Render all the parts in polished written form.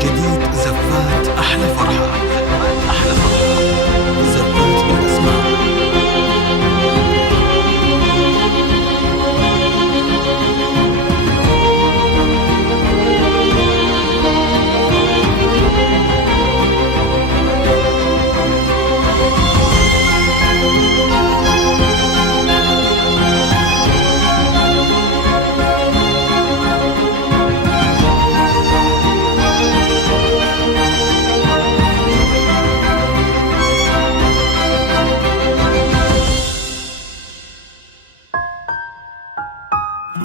جديد زفات أحلى فرحة. أحلى فرحة زفات بالأسماء.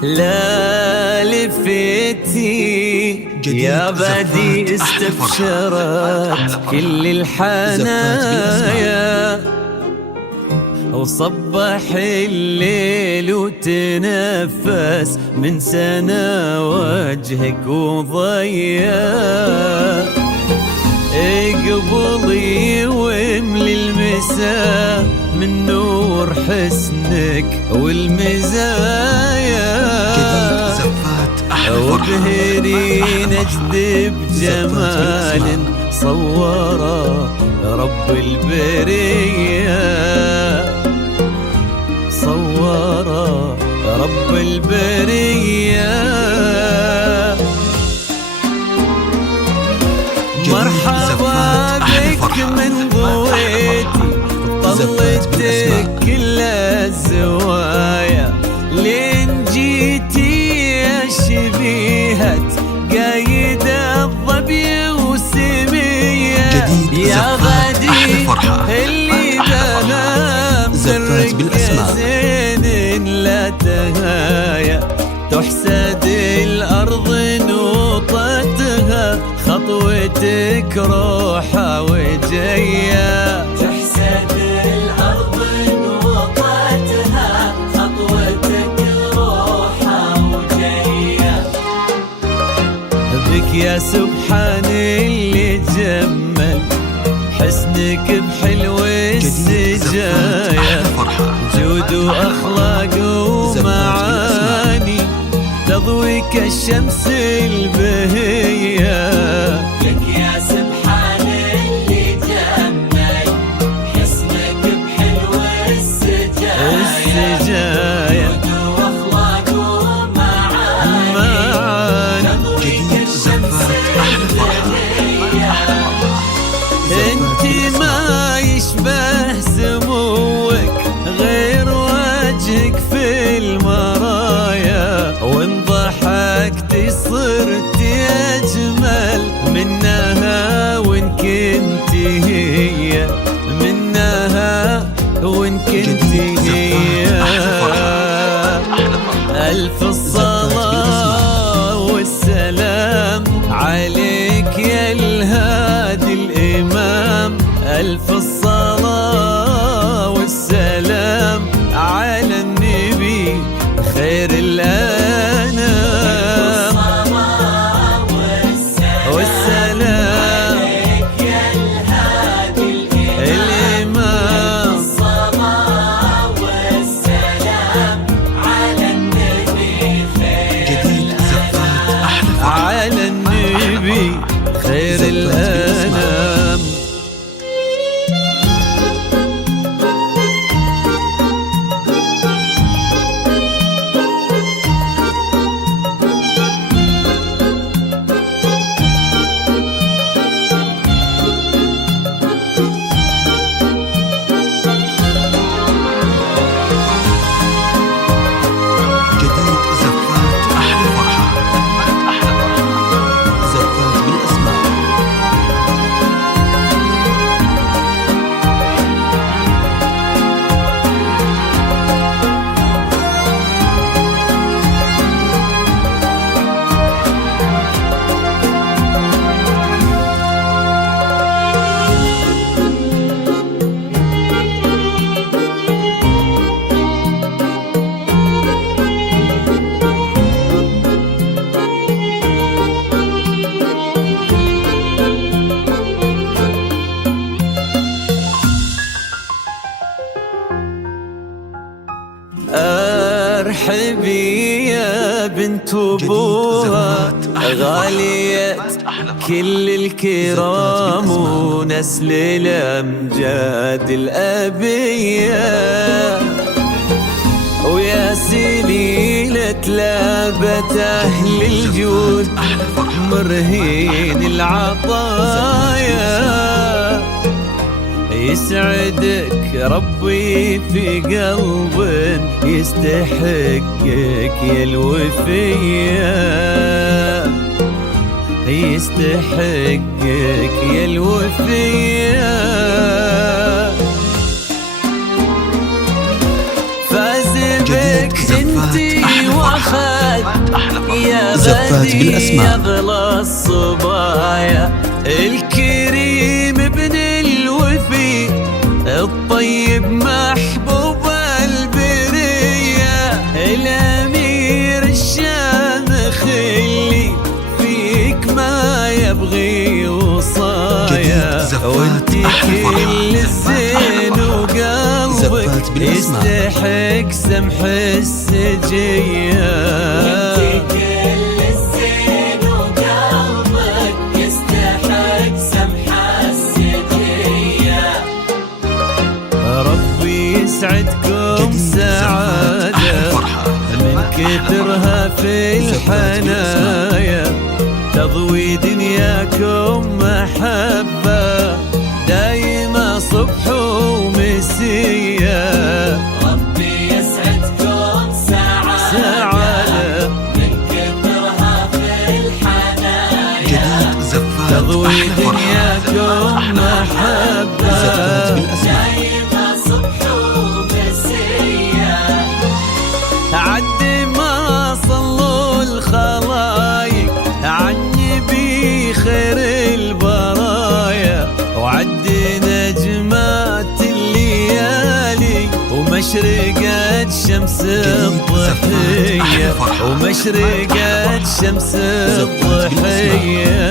لا لفتي يا بدي استبشرت كل الحنايا، وصبح الليل وتنفس من سنة وجهك وضيا، اقبلي واملي المساء من نور حسنك والمزايا، وبهري نجذب جمال صوره رب البرية، صوره رب البرية. مرحبا بك من ضويتي طلتك كل الزوايا، لين جيتي يا شبيهة قايد الظبي وسمية، يا غدي اللي بنام سرك زين لا تهايا، تحسد الأرض نوطتها خطوتك روحة وجاية، تحسد الأرض نوطتها خطوتك روحة وجاية، بك يا سبحان اللي جمل حسنك بحلو السجايا، جود وأخلاق ومعاني تضوي كالشمس البهية، لك يا سبحان اللي جمل حسنك بحلو السجايا، جود وأخلاق ومعاني تضوي كالشمس البهية، انت ما يشبه سموك غير وجهك في المرايا، وان ضحكتي صرت اجمل منها وان كنتي هي، منها وان كنتي هي. الف الصلاة والسلام عليك يا الهادي الامام، الف الصلاة والسلام على النبي خير الأنام، والسلام عليك يا الهادي الإمام، الصلاة والسلام على النبي خير الأنام، على النبي خير الأنام. وابوها غالية كل الكرام ونسل الأمجاد الأبية، ويا سليلة لابة أهل الجود مرهين العطايا. يسعدك ربي في قلب يستحقك يا الوفية، يستحقك يا الوفية. فاز بك انتي واخذ يا بدي اغلى الصبايا، الكريم ابن الوفي الطيب محبوب البرية، الامير الشامخ اللي فيك ما يبغي وصايا، وانتي كل الزين وقلبك يستحق سمح السجية، وانتي كل الزين وقلبك يستحق سمح السجية. ربي يسعدكم سعادة من كثرها في الحنايا، تضوي دنياكم محبة دايما صبح ومسية. ربي يسعدكم سعادة من كثرها في الحنايا، تضوي دنياكم محبة دايما صبح ومسية. عد ما صلوا الخلايق عني بخير البرايا، وعد نجمات الليالي ومشرقة شمس الضحية، ومشرقة شمس الضحية.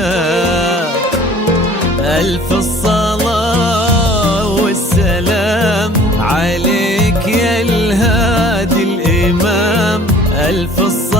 ألف الصلاة والسلام عليك يا الهادي الإمام، ألف الصلاة